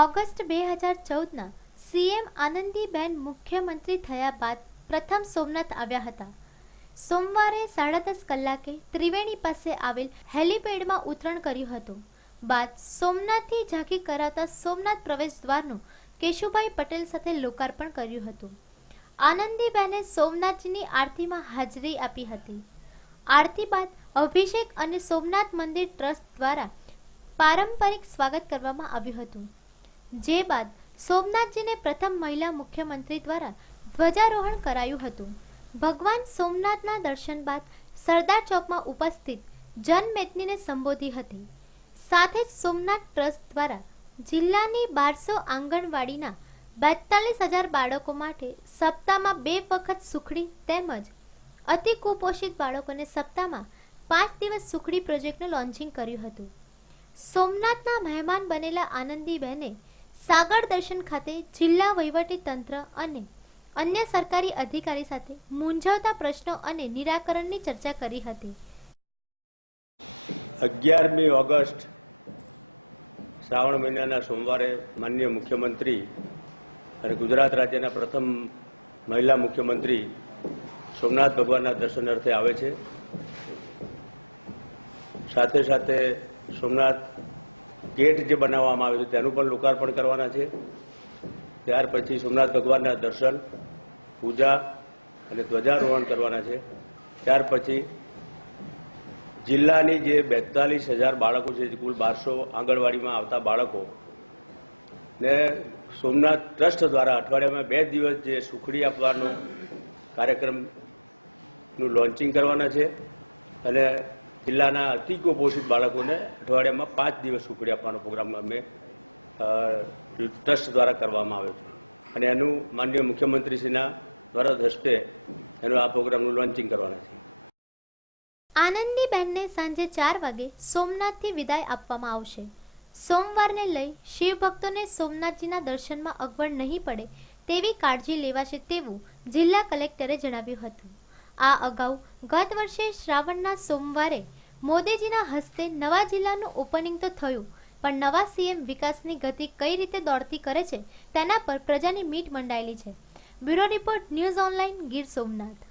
August 2014ના CM Anandiben મુખ્યમંત્રી થયા બાદ પ્રથમ સોમનાથ આવ્યા હતા. સોમવારે 10:30 કલાકે ત્રિવેણી પાસે આવેલ હેલીપેડમાં ઉતરણ કર્યું હતું. બાદ સોમનાથથી ઝાંખી કરાવતા સોમનાથ પ્રવેશ દ્વારનું કેશુભાઈ પટેલ સાથે લોકાર્પણ કર્યું હતું. આનંદીબેને સોમનાથજીની આરતીમાં હાજરી આપી હતી. આરતી બાદ અભિષેક અને સોમનાથ મંદિર ટ્રસ્ટ દ્વારા પારંપરિક સ્વાગત કરવામાં આવ્યું હતું. જે બાદ સોમનાથજીને પ્રથમ મહિલા મુખ્યમંત્રી દ્વારા ધ્વજારોહણ કરાયું હતું. ભગવાન સોમનાથના દર્શન બાદ સરદાર ચોકમાં ઉપસ્થિત જનમેદનીને સંબોધી હતી. સાથે જ સોમનાથ ટ્રસ્ટ દ્વારા જિલ્લાની 1200 આંગણવાડીના 42,000 બાળકો માટે સપ્તાહમાં 2 વખત સુખડી તેમજ અતિ કુપોષિત બાળકોને સપ્તાહમાં 5 દિવસ સુખડી પ્રોજેક્ટનું લોન્ચિંગ કર્યું હતું. સોમનાથના મહેમાન બનેલા આનંદીબેને સાગર દર્શન ખાતે જિલ્લા વહીવટી તંત્ર અને અન્ય સરકારી અધિકારી સાથે મૂંઝવતા પ્રશ્નો અને નિરાકરણની ચર્ચા કરી હતી. 11મી ઓગસ્ટ શ્રાવણ મહિનાના સોમવારે માનનીય મુખ્યમંત્રી અને ગુજરાત રાજ્યના પ્રથમ મહિલા મુખ્યમંત્રી સોમનાથ ભગવાનના દર્શન અર્થે આવે છે. સાથે સાથે સોમનાથ ગેટ જે બનાવવામાં આવ્યું છે તેનું પણ લોકાર્પણ કરવાના છે. ત્યાર પછી સોમનાથ ભગવાનના દર્શન, પૂજા અને ધ્વજારોહણ કરવાના છે. ત્યાર પછી જિલ્લાની જે 42,000 બાળકો છે, કુલ 1200 આંગણવાડીમાં આવતા બાળકો ને સોમનાથ ટ્રસ્ટ દ્વારા અઠવાડિયામાં 2 દિવસ જે સુખડી આપવાનો કાર્યક્રમનું લોન્ચિંગ કરવાના છે અને જિલ્લાના અતિ કુપોષિત બાળકોને અઠવાડિયામાં 5 દિવસ સુખડી આપવાનો પ્રોગ્રામ અમે ટ્રસ્ટ દ્વારા કરવામાં આવ્યો છે અને એનું માનનીય મુખ્યમંત્રીશ્રીના વરદ હસ્તે એનું આ પ્રોગ્રામનું લોન્ચિંગ કરવાના છે. આનંદીબેનને સાંજે 4 વાગે સોમનાથથી વિદાય આપવામાં આવશે. સોમવારને લઈ શિવભક્તોને સોમનાથજીના દર્શનમાં અગવડ નહીં પડે તેવી કાળજી લેવાશે તેવું જિલ્લા કલેક્ટરે જણાવ્યું હતું. આ અગાઉ ગત વર્ષે શ્રાવણના સોમવારે મોદીજીના હસ્તે નવા જિલ્લાનું ઓપનિંગ તો થયું, પણ નવા સીએમ વિકાસની ગતિ કઈ રીતે દોડતી કરે છે તેના પર પ્રજાની મીટ મંડાયેલી છે. Bureau report, news online, Gir Somnath.